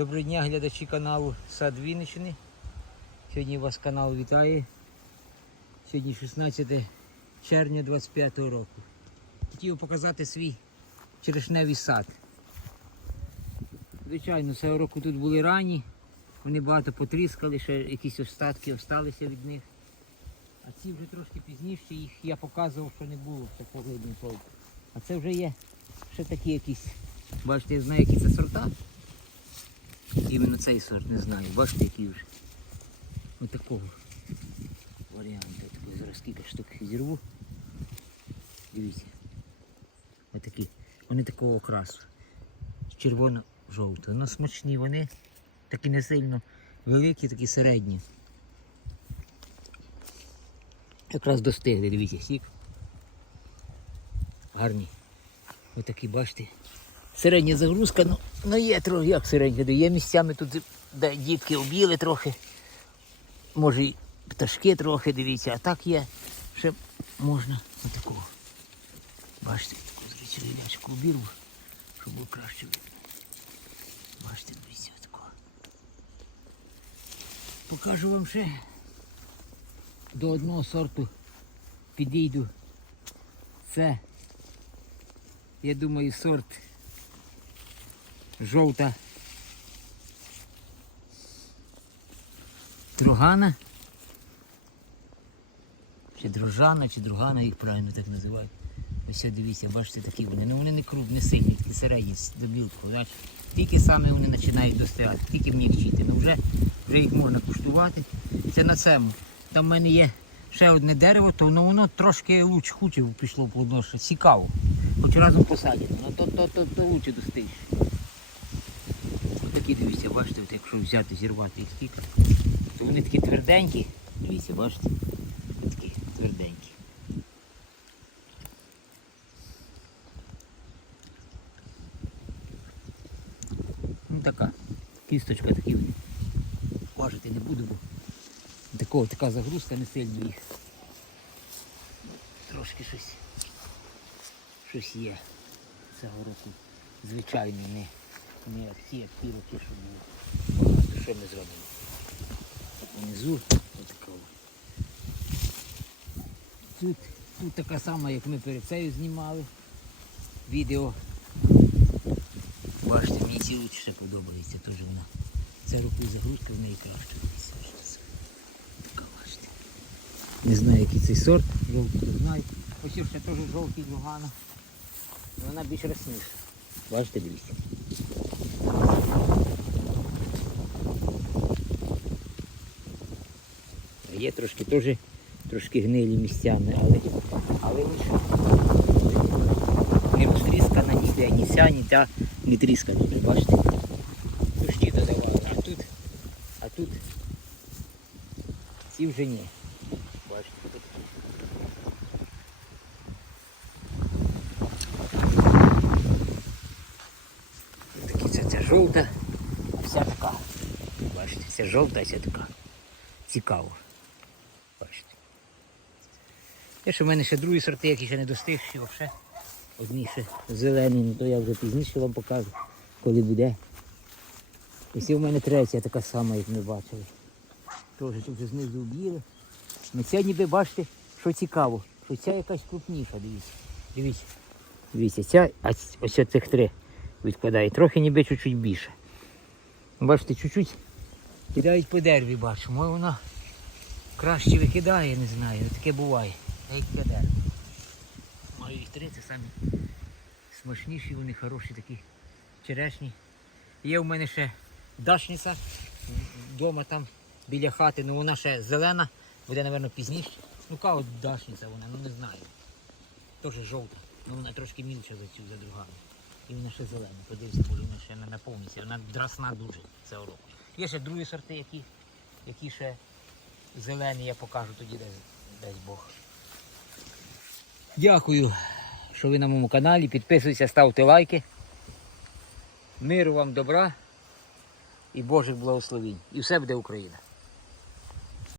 Доброго дня, глядачі каналу Сад Вінниччини. Сьогодні вас канал вітає. Сьогодні 16 червня 25 року. Хотів показати свій черешневий сад. Звичайно, цього року тут були рані, вони багато потріскали, ще якісь остатки залишилися від них. А ці вже трошки пізніше їх я показував, що не було такого видно. А це вже є ще такі якісь. Бачите, я знаю, які це сорта. Іменно цей сорт не знаю. Бачите, який вже. Ось такого варіанту. Такий зараз скільки штук зірву. Дивіться. Ось такі. Вони такого окрасу. Червоно-жовтого. Ну смачні вони. Такі не сильно великі, такі середні. Якраз достигли, дивіться, сік. Гарні. Ось такі, бачите. Середня загрузка, ну, ну є трохи, як середня, є місцями тут, де дітки об'їли трохи. Може і пташки трохи, дивіться, а так є. Ще можна отакого. Бачите, таку зречовинячку обірву, щоб було краще. Бачите, дивіться такого. Покажу вам ще. До одного сорту підійду. Це, я думаю, сорт жовта другана. Чи дружана, чи другана, їх правильно так називають. Ось дивіться, бачите, такі вони. Ну вони не крупні, не сильні, такі середні, до білку. Тільки саме вони починають достигати, тільки м'якчити. Ну вже, вже їх можна куштувати. Це на цьому. Там в мене є ще одне дерево, то ну, воно трошки луч хутів пішло що цікаво. Хоч разом посадять, ну то, то, то, то лучше достигнеш. Дивіться, бачите, от якщо взяти, зірвати їх скільки, то вони такі тверденькі. Дивіться, бачите? Такі тверденькі. Ну така. Кісточка такі. Важити не буду, бо такого, така загрузка не сильно їх. Трошки щось. Щось є цього року. Звичайно, не, як ті, ті роки, що було. Що ми зробимо. Так внизу отака. Тут, тут така сама, як ми перед цею знімали відео. Бачите, мені ці лучше ще подобається теж вона. Ця року загрузка в неї краще. Така бачите. Не знаю, який цей сорт, жовтий не знаю. Ось ще теж жовтий другана. Вона більш росніша. Бачите, дивіться. Є трошки теж трошки гнилі місцями, але, але лише не розтріскана ні ця, ні та не тріскана бачите? Дощі додавали, а тут, а тут ці вже ні. Бачите, тут такі. Це, жовта, а вся така. Бачите, це жовта, а ця така. Цікаво. Є ще в мене ще другі сорти, які ще не достигші взагалі. Одні ще зелені, ну то я вже пізніше вам покажу, коли буде. Ось і в мене третя така сама, як ми бачили. Теж тут вже знизу об'їли. Ну ця ніби бачите, що цікаво, що ця якась крупніша, дивіться. Дивіться. Дивіться, ця, а ось цих три відкладає. Трохи ніби чуть-чуть більше. Бачите, чуть-чуть кидають по дереві, бачу. Може вона краще викидає, не знаю. Таке буває. Й дерево. Маю їх три, це самі смачніші, вони хороші такі черешні. Є у мене ще дашниця вдома там біля хати, ну вона ще зелена, буде, мабуть, пізніше. Ну от дашниця вона, ну не знаю. Теж жовта, ну вона трошки мілша за цю, за другами. І вона ще зелена. Подивіться, бо вона ще не наповниться. Вона драсна дуже цього року. Є ще другі сорти, які, які ще зелені, я покажу тоді десь, десь Бог. Дякую, що ви на моєму каналі. Підписуйтесь, ставте лайки. Миру вам добра і Божих благословінь. І все буде Україна.